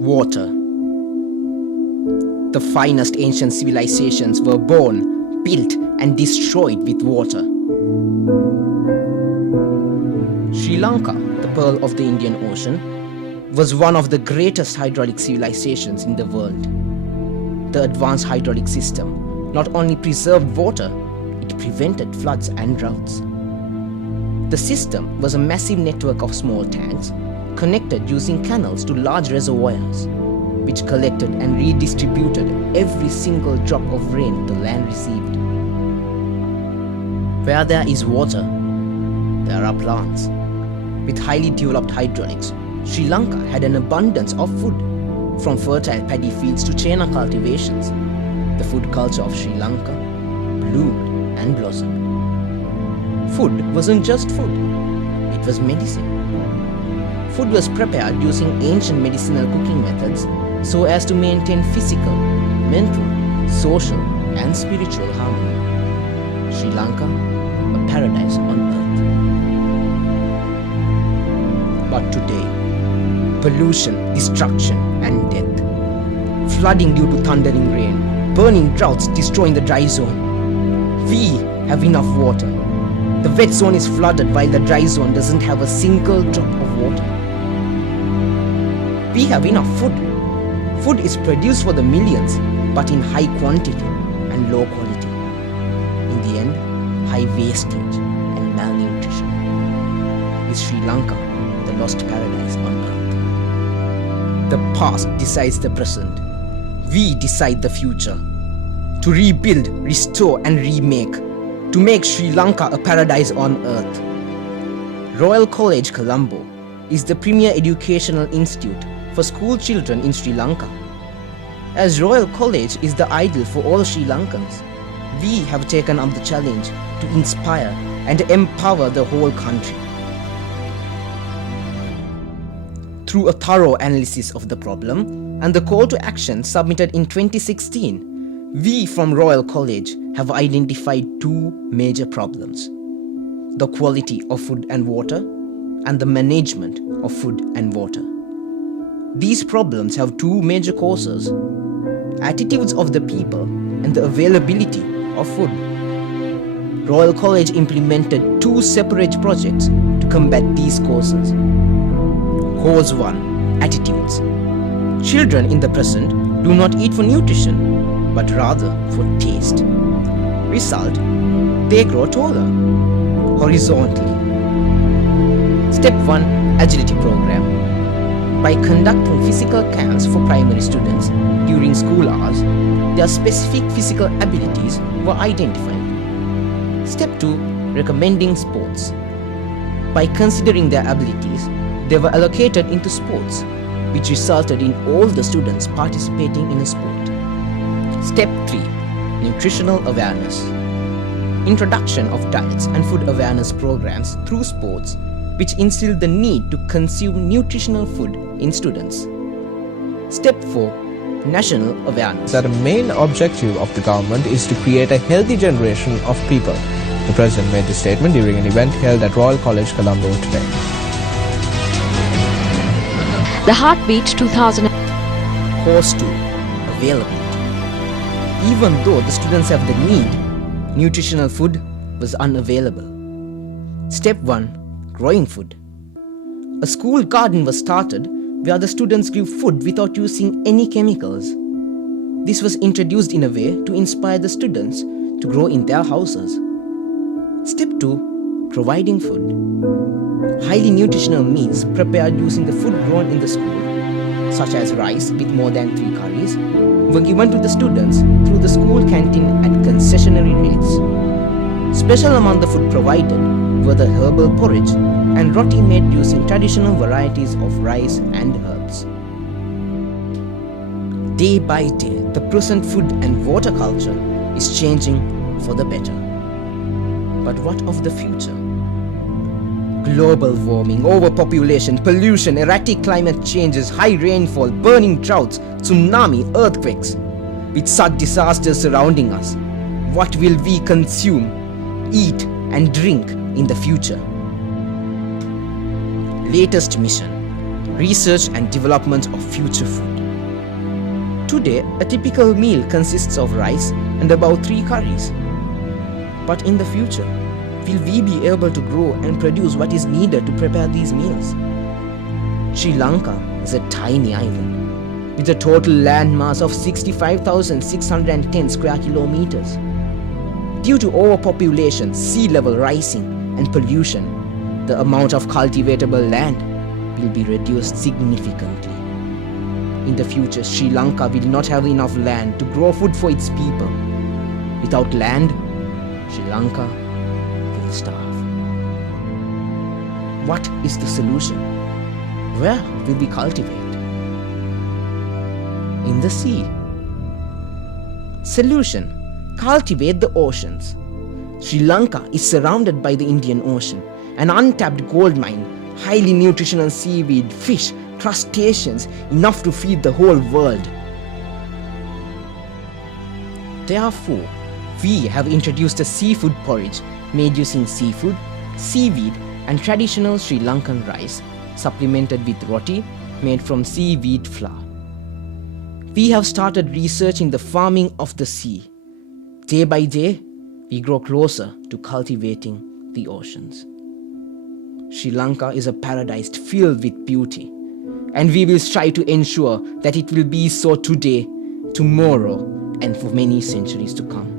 Water. The finest ancient civilizations were born, built, and destroyed with water. Sri Lanka, the pearl of the Indian Ocean, was one of the greatest hydraulic civilizations in the world. The advanced hydraulic system not only preserved water, it prevented floods and droughts. The system was a massive network of small tanks connected using canals to large reservoirs, which collected and redistributed every single drop of rain the land received. Where there is water, there are plants. With highly developed hydraulics, Sri Lanka had an abundance of food, from fertile paddy fields to Chena cultivations. The food culture of Sri Lanka bloomed and blossomed. Food wasn't just food, it was medicine. Food was prepared using ancient medicinal cooking methods so as to maintain physical, mental, social, and spiritual harmony. Sri Lanka, a paradise on earth. But today, pollution, destruction, and death, flooding due to thundering rain, burning droughts destroying the dry zone. We have enough water. The wet zone is flooded while the dry zone doesn't have a single drop of water. We have enough food. Food is produced for the millions, but in high quantity and low quality. In the end, high wastage and malnutrition. Is Sri Lanka the lost paradise on earth? The past decides the present. We decide the future. To rebuild, restore and remake. To make Sri Lanka a paradise on earth. Royal College Colombo is the premier educational institute for school children in Sri Lanka. As Royal College is the ideal for all Sri Lankans, we have taken up the challenge to inspire and empower the whole country. Through a thorough analysis of the problem and the call to action submitted in 2016, we from Royal College have identified two major problems: the quality of food and water and the management of food and water. These problems have two major causes: attitudes of the people and the availability of food. Royal College implemented two separate projects to combat these causes. Cause 1. Attitudes. Children in the present do not eat for nutrition, but rather for taste. Result: they grow taller, horizontally. Step 1. Agility program. By conducting physical camps for primary students during school hours, their specific physical abilities were identified. Step 2. Recommending sports. By considering their abilities, they were allocated into sports, which resulted in all the students participating in a sport. Step 3. Nutritional awareness. Introduction of diets and food awareness programs through sports, which instilled the need to consume nutritional food in students. Step 4. National awareness. That the main objective of the government is to create a healthy generation of people. The President made this statement during an event held at Royal College Colombo today. The Heartbeat 2000. Cause 2. Availability. Even though the students have the need, nutritional food was unavailable. Step 1. Growing food. A school garden was started where the students grew food without using any chemicals. This was introduced in a way to inspire the students to grow in their houses. Step 2. Providing food. Highly nutritional meals prepared using the food grown in the school, such as rice with more than 3 curries, were given to the students through the school canteen at concessionary rates. Special among the food provided were the herbal porridge and roti made using traditional varieties of rice and herbs. Day by day, the present food and water culture is changing for the better. But what of the future? Global warming, overpopulation, pollution, erratic climate changes, high rainfall, burning droughts, tsunami, earthquakes. With such disasters surrounding us, what will we consume, eat and drink in the future? Latest mission, research and development of future food. Today, a typical meal consists of rice and about 3 curries. But in the future, will we be able to grow and produce what is needed to prepare these meals? Sri Lanka is a tiny island with a total land mass of 65,610 square kilometers. Due to overpopulation, sea level rising, and pollution, the amount of cultivatable land will be reduced significantly. In the future, Sri Lanka will not have enough land to grow food for its people. Without land, Sri Lanka will starve. What is the solution? Where will we cultivate? In the sea. Solution: cultivate the oceans. Sri Lanka is surrounded by the Indian Ocean, an untapped gold mine, highly nutritional seaweed, fish, crustaceans, enough to feed the whole world. Therefore, we have introduced a seafood porridge made using seafood, seaweed, and traditional Sri Lankan rice, supplemented with roti made from seaweed flour. We have started researching the farming of the sea. Day by day, we grow closer to cultivating the oceans. Sri Lanka is a paradise filled with beauty, and we will strive to ensure that it will be so today, tomorrow, and for many centuries to come.